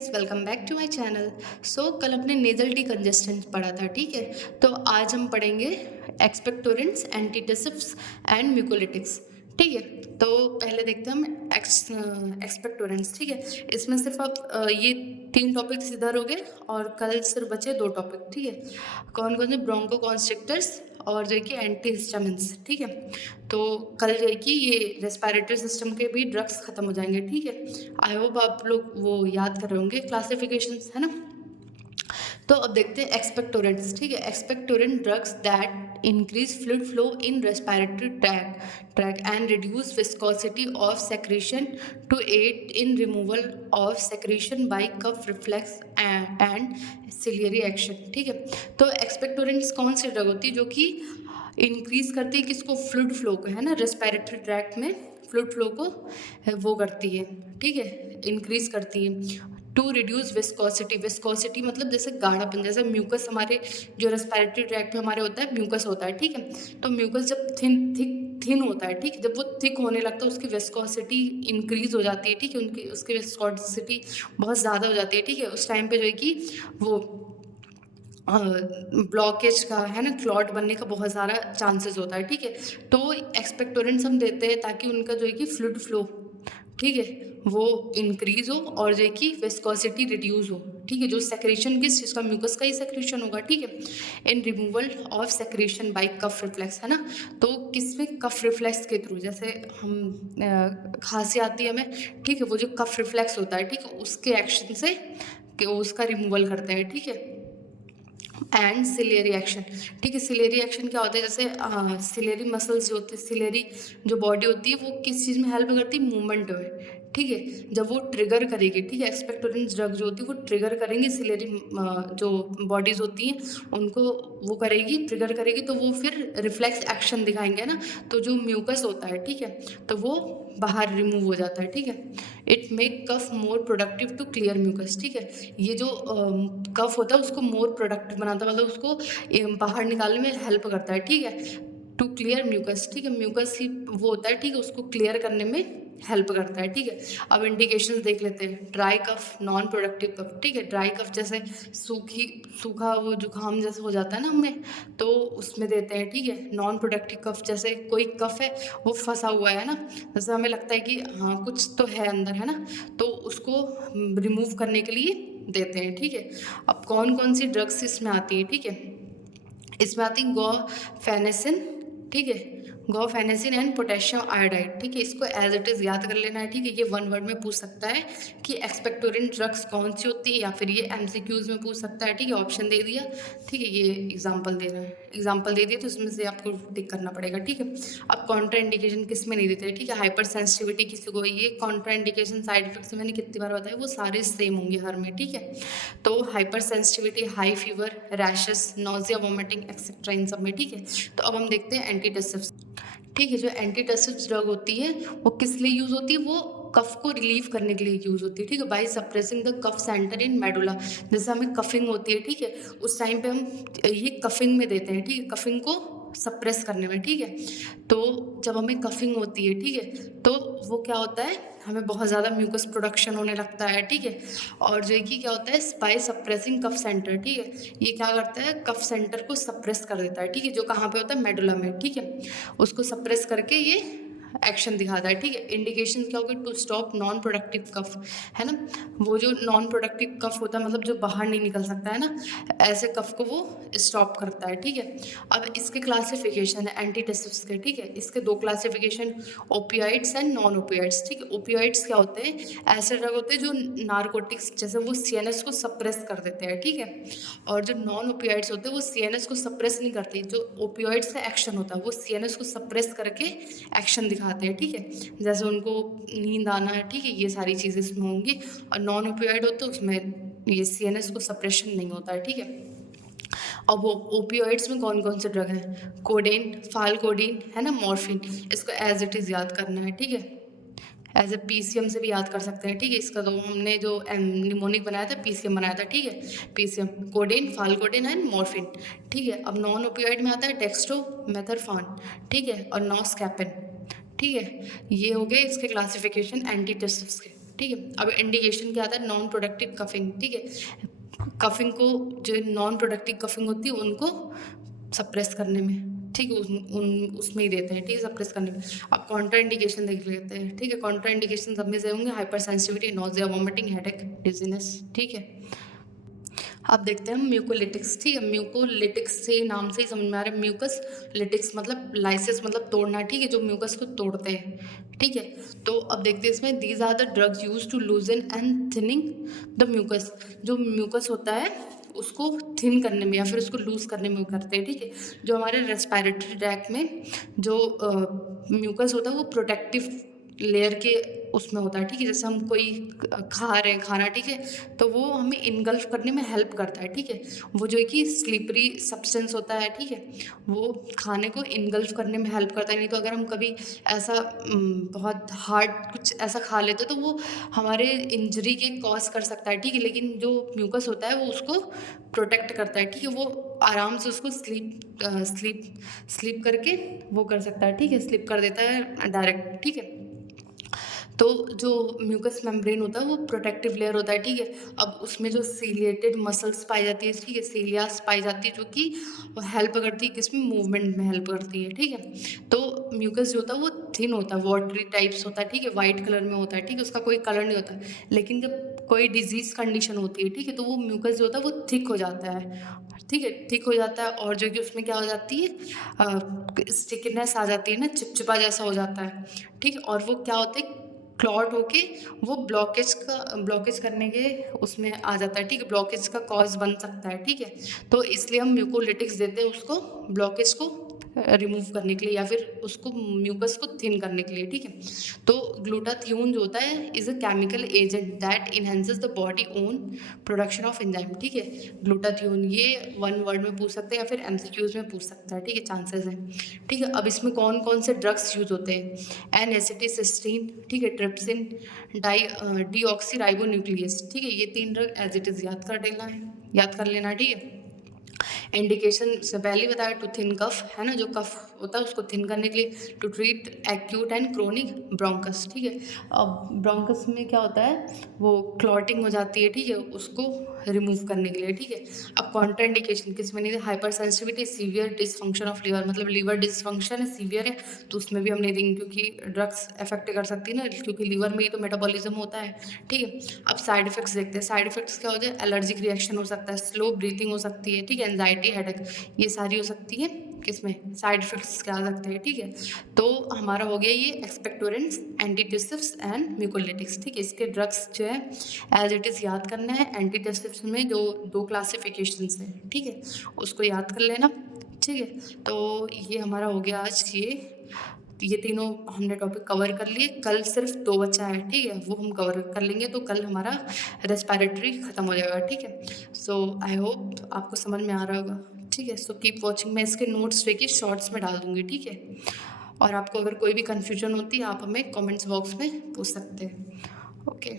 Welcome back to my channel. कल अपने nasal D कंजेस्टेंस पढ़ा था, ठीक है। तो आज हम पढ़ेंगे एक्सपेक्टोरेंट्स, एंटीटसिव्स एंड म्यूकोलिटिक्स, ठीक है। तो पहले देखते हैं हम एक्सपेक्टोरेंट्स, ठीक है। इसमें सिर्फ आप ये 3 टॉपिक्स इधर हो गए और कल सिर्फ बचे 2 टॉपिक, ठीक है। कौन कौन से? ब्रोंको कॉन्स्ट्रिक्टर्स और जो है कि एंटीहिस्टामिन्स, ठीक है। तो कल जो है कि ये रेस्पिरेटरी सिस्टम के भी ड्रग्स खत्म हो जाएंगे, ठीक है। आई होप आप लोग वो याद कर रहे होंगे क्लासिफिकेशंस, है ना। तो अब देखते हैं एक्सपेक्टोरेंट्स, ठीक है। Expectorant drugs that increase fluid flow in respiratory tract and reduce viscosity of secretion to aid in removal of secretion by cough reflex and ciliary action, ठीक है। तो एक्सपेक्टोरेंट्स कौन सी ड्रग होती है जो कि इंक्रीज करती है किसको? फ्लूइड फ्लो को, है ना। रेस्पिरेटरी ट्रैक्ट में फ्लूइड फ्लो को वो करती है, ठीक है, इंक्रीज करती है। टू रिड्यूस विस्कोसिटी मतलब जैसे गाढ़ापन, जैसे म्यूकस हमारे जो रेस्पिरेटरी ट्रैक्ट में हमारे होता है, म्यूकस होता है, ठीक है। तो म्यूकस जब थिन होता है, ठीक है, जब वो थिक होने लगता है उसकी विस्कोसिटी इंक्रीज हो जाती है, ठीक है, उनकी उसकी विस्कोसिटी बहुत ज़्यादा हो जाती है, ठीक है। उस टाइम पे जो है कि वो ब्लॉकेज का, है ना, क्लॉट बनने का बहुत सारा चांसेस होता है, ठीक है। तो एक्सपेक्टोरेंट्स हम देते हैं ताकि उनका जो है कि फ्लूइड फ्लो, ठीक है, वो इंक्रीज हो और जो है कि विस्कोसिटी रिड्यूस हो, ठीक है। जो सेक्रेशन किस चीज़ का? म्यूकस का ही सेक्रेशन होगा, ठीक है। In removal of secretion by cough reflex, है ना। तो किसमें? कफ रिफ्लेक्स के थ्रू, जैसे हम खांसी आती है हमें, ठीक है, वो जो कफ रिफ्लेक्स होता है, ठीक है, उसके एक्शन से कि उसका रिमूवल करते हैं, ठीक है। एंड सिलेरी एक्शन, ठीक है। सिलेरी एक्शन क्या होता है? जैसे सिलेरी मसल्स जो होती है, सिलेरी जो बॉडी होती है, वो किस चीज़ में हेल्प करती है? मूवमेंट में, ठीक है। जब वो ट्रिगर करेगी, ठीक है, एक्सपेक्टोरेंट ड्रग जो होती है वो ट्रिगर करेंगी सिलेरी जो बॉडीज़ होती हैं उनको, वो करेगी, ट्रिगर करेगी, तो वो फिर रिफ्लेक्स एक्शन दिखाएंगे ना। तो जो म्यूकस होता है, ठीक है, तो वो बाहर रिमूव हो जाता है, ठीक है। It make cough more productive to clear mucus, ठीक है। ये जो कफ होता है उसको मोर प्रोडक्टिव बनाता है, मतलब उसको बाहर निकालने में हेल्प करता है, ठीक है। टू क्लियर म्यूकस, ठीक है, म्यूकस ही वो होता है, ठीक है, उसको क्लियर करने में हेल्प करता है, ठीक है। अब इंडिकेशंस देख लेते हैं। Dry cough, non productive cough, ठीक है। ड्राई कफ जैसे सूखा वो जुकाम जैसे हो जाता है ना हमें, तो उसमें देते हैं, ठीक है। नॉन प्रोडक्टिव कफ जैसे कोई कफ है वो फंसा हुआ है ना, जैसे हमें लगता है कि हाँ कुछ तो है अंदर, है ना, तो उसको रिमूव करने के लिए देते हैं, ठीक है। अब कौन कौन सी ड्रग्स इसमें आती है, ठीक है। इसमें आती है गॉफेनेसिन, ठीक है, गॉफेनेसिन एंड पोटेशियम आयोडाइड, ठीक है। इसको एज इट इज़ याद कर लेना है, ठीक है। ये 1 वर्ड में पूछ सकता है कि एक्सपेक्टोरेंट ड्रग्स कौन सी होती है, या फिर ये एमसीक्यूज में पूछ सकता है, ठीक है। ऑप्शन दे दिया, ठीक है, ये एग्जाम्पल दे रहा है, एग्जाम्पल दे दिया, तो इसमें से आपको टिक करना पड़ेगा, ठीक है। अब कॉन्ट्रा इंडिकेशन किस में नहीं देते, ठीक है। हाइपर सेंसिटिविटी किसी को, ये कॉन्ट्रा इंडिकेशन साइड इफेक्ट्स मैंने कितनी बार बताया, वो सारे सेम होंगे हर में, ठीक है। तो hypersensitivity, high fever, rashes, nausea, vomiting etcetera, इन सब में, ठीक है। तो अब हम देखते हैं एंटीटसिव्स, ठीक है। जो एंटीटसिव्स ड्रग होती है वो किस लिए यूज़ होती है? वो कफ को रिलीव करने के लिए यूज़ होती है, ठीक है। By suppressing the cough center in medulla, जैसे हमें कफिंग होती है, ठीक है, उस टाइम पे हम ये कफिंग में देते हैं, ठीक है, कफिंग को सप्रेस करने में, ठीक है। तो जब हमें कफिंग होती है, ठीक है, तो वो क्या होता है, हमें बहुत ज़्यादा म्यूकस प्रोडक्शन होने लगता है, ठीक है। और जो है कि क्या होता है, बाय सप्रेसिंग कफ सेंटर, ठीक है, ये क्या करता है, कफ सेंटर को सप्रेस कर देता है, ठीक है, जो कहाँ पे होता है? मेडुला में, ठीक है। उसको सप्रेस करके ये एक्शन दिखाता है, ठीक है। इंडिकेशन क्या होगा? To stop non productive cough, है ना। वो जो नॉन प्रोडक्टिव कफ होता है, मतलब जो बाहर नहीं निकल सकता है ना, ऐसे कफ को वो स्टॉप करता है, ठीक है। अब इसके क्लासिफिकेशन है एंटीटसिव्स के, ठीक है। इसके 2 classification, opioids and non opioids, ठीक है। ओपियाइड्स क्या होते हैं? ऐसे ड्रग होते हैं जो नारकोटिक्स जैसे वो सीएनएस को सप्रेस कर देते हैं, ठीक है। और जो नॉन ओपियाइड्स होते हैं वो सीएनएस को सप्रेस नहीं करते, जो ओपियाइड्स का एक्शन होता है वो सीएनएस को सप्रेस करके एक्शन दिखाते हैं, ठीक है। जैसे उनको नींद आना है, ठीक है, ये सारी चीज़ें इसमें होंगी। और नॉन ओपियाइड होते हैं उसमें ये सीएनएस को सप्रेशन नहीं होता है, ठीक है। अब वो ओपियोइड्स में कौन कौन से ड्रग हैं? कोडेन, फालकोडीन, है ना, मॉर्फिन, इसको एज इट इज़ याद करना है, ठीक है। एज ए पीसीएम से भी याद कर सकते हैं, ठीक है। इसका तो हमने जो निमोनिक बनाया था पीसीएम बनाया था, ठीक है। पीसीएम, कोडेन, फालकोडेन एंड मॉर्फिन, ठीक है। अब नॉन ओपियोइड में आता है डेक्स्ट्रो मेथरफॉन, ठीक है, और नॉस्कैपिन, ठीक है। ये हो गए इसके क्लासिफिकेशन एंटीटसिव्स के, ठीक है। अब इंडिकेशन क्या आता है, नॉन प्रोडक्टिव कफिंग, ठीक है। कफिंग को, जो नॉन प्रोडक्टिव कफिंग होती है उनको सप्रेस करने में, ठीक है, उसमें ही देते हैं, ठीक है, सप्रेस करने में। अब कॉन्ट्रा इंडिकेशन देख लेते हैं, ठीक है। कॉन्ट्रा इंडिकेशन सब में से होंगे hyper sensitivity, nausea, vomiting, headache, dizziness, ठीक है। अब देखते हैं हम म्यूकोलिटिक्स, ठीक है। म्यूकोलिटिक्स से नाम से ही समझ में आ रहा है, म्यूकस लिटिक्स मतलब लाइसिस मतलब तोड़ना, ठीक है, जो म्यूकस को तोड़ते हैं, ठीक है। तो अब देखते हैं इसमें, these are the drugs use to loosen and thinning the mucus. जो म्यूकस होता है उसको थिन करने में या फिर उसको लूज करने में करते हैं, ठीक है। जो हमारे रेस्पिरेटरी ट्रैक में जो म्यूकस होता है वो प्रोटेक्टिव लेयर के उसमें होता है, ठीक है। जैसे हम कोई खा रहे हैं खाना, ठीक है, तो वो हमें इनगल्फ करने में हेल्प करता है, ठीक है। वो जो है कि स्लिपरी सब्सटेंस होता है, ठीक है, वो खाने को इनगल्फ करने में हेल्प करता है। नहीं तो अगर हम कभी ऐसा बहुत हार्ड कुछ ऐसा खा लेते तो वो हमारे इंजरी के कॉज कर सकता है, ठीक है। लेकिन जो म्यूकस होता है वो उसको प्रोटेक्ट करता है, ठीक है। वो आराम से उसको स्लीप करके वो कर सकता है, ठीक है, स्लिप कर देता है डायरेक्ट, ठीक है। तो जो म्यूकस मेम्ब्रेन होता है वो प्रोटेक्टिव लेयर होता है, ठीक है। अब उसमें जो सीलिएटेड मसल्स पाई जाती है, ठीक है, सीलियास पाई जाती है, जो कि हेल्प करती है किसमें, मूवमेंट में हेल्प करती है, ठीक है। तो म्यूकस जो होता है वो थिन होता है, वाटरी टाइप्स होता है, ठीक है, वाइट कलर में होता है, ठीक है, उसका कोई कलर नहीं होता। लेकिन जब कोई डिजीज कंडीशन होती है, ठीक है, तो वो म्यूकस जो होता है वो थिक हो जाता है, ठीक है, थिक हो जाता है। और जो कि उसमें क्या हो जाती है, स्टिकनेस आ जाती है ना, चिपचिपा जैसा हो जाता है, ठीक है। और वो क्या होता है, क्लॉट होके वो ब्लॉकेज करने के उसमें आ जाता है, ठीक है, ब्लॉकेज का कॉज बन सकता है, ठीक है। तो इसलिए हम म्यूकोलिटिक्स देते हैं उसको ब्लॉकेज को रिमूव करने के लिए या फिर उसको म्यूकस को थिन करने के लिए, ठीक है। तो ग्लूटाथियोन जो होता है is a chemical agent that enhances the body own production of enzyme, ठीक है। ग्लूटाथियोन ये वन वर्ड में पूछ सकते हैं या फिर एमसीक्यूज में पूछ सकता है, ठीक है, चांसेस हैं, ठीक है। अब इसमें कौन कौन से ड्रग्स यूज होते हैं, एन एसिटिसिस्टीन, ठीक है, ट्रिप्सिन, डीऑक्सी राइबोन्यूक्लियस, ठीक है। ये 3 ड्रग एज इट इज याद कर लेना, ठीक है। इंडिकेशन से पहले बताया, टू थिन कफ है ना, जो कफ होता है उसको थिन करने के लिए, to treat acute and chronic bronchus, ठीक है। अब ब्रोंकस में क्या होता है, वो क्लॉटिंग हो जाती है, ठीक है, उसको रिमूव करने के लिए, ठीक है। अब कॉन्ट्रा इंडिकेशन किस में नहीं, hyper sensitivity, severe dysfunction of liver, मतलब लीवर डिसफंक्शन है, सीवियर है, तो उसमें भी हम नहीं देंगे क्योंकि ड्रग्स अफेक्ट कर सकती है ना, क्योंकि लीवर में ही तो मेटाबॉलिज्म होता है, ठीक है। अब साइड इफेक्ट्स देखते हैं, साइड इफेक्ट्स क्या होते हैं, एलर्जिक रिएक्शन हो सकता है, स्लो ब्रीथिंग हो सकती है, ठीक है, एंजाइटी, हेडेक, ये सारी हो सकती है किसमें, साइड इफेक्ट्स क्या आ सकते हैं, ठीक है। तो हमारा हो गया ये एक्सपेक्टोरेंट्स, एंटीट्यूसिव्स एंड म्यूकोलिटिक्स, ठीक है। इसके ड्रग्स जो है एज इट इज़ याद करना है। एंटीट्यूसिव्स में जो 2 क्लासिफिकेशंस हैं, ठीक है, उसको याद कर लेना, ठीक है। तो ये हमारा हो गया आज ये तीनों हमने टॉपिक कवर कर लिए। कल सिर्फ 2 बचा है, ठीक है, वो हम कवर कर लेंगे, तो कल हमारा रेस्पिरेटरी ख़त्म हो जाएगा, ठीक है। सो आई होप आपको समझ में आ रहा होगा, ठीक है। सो कीप वॉचिंग, मैं इसके नोट्स देखिए शॉर्ट्स में डाल दूँगी, ठीक है। और आपको अगर कोई भी कन्फ्यूजन होती है आप हमें कमेंट्स बॉक्स में पूछ सकते हैं, ओके।